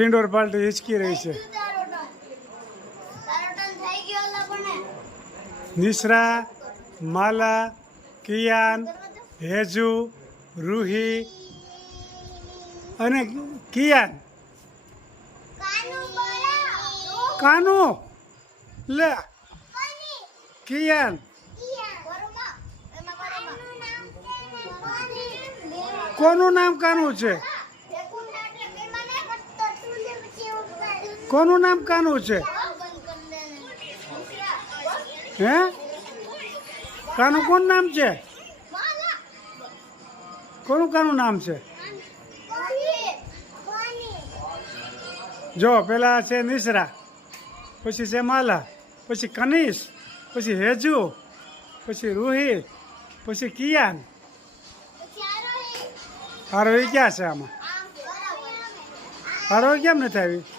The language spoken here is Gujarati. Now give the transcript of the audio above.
टेंडर पार्टे हिचकी रही छे तारटन થઈ ગયો અલબને निसरा माला कियान हेजू रुही અને કિયાન કાનુ બોલા કાનુ લે કિયાન કિયાન કોરમા એમા કોરમા કોનો નામ કાનુ છે कोनो नाम का नो छे कानु कोन नाम छे माला कोनो कानु नाम छे कोनी कोनी जो पहला छे निशरा પછી छे માલા પછી કનિશ પછી હેજુ પછી રૂહી પછી કિયાન થારો હે થારો હે ક્યા છે આમાં થારો હે કેમ નથી આવી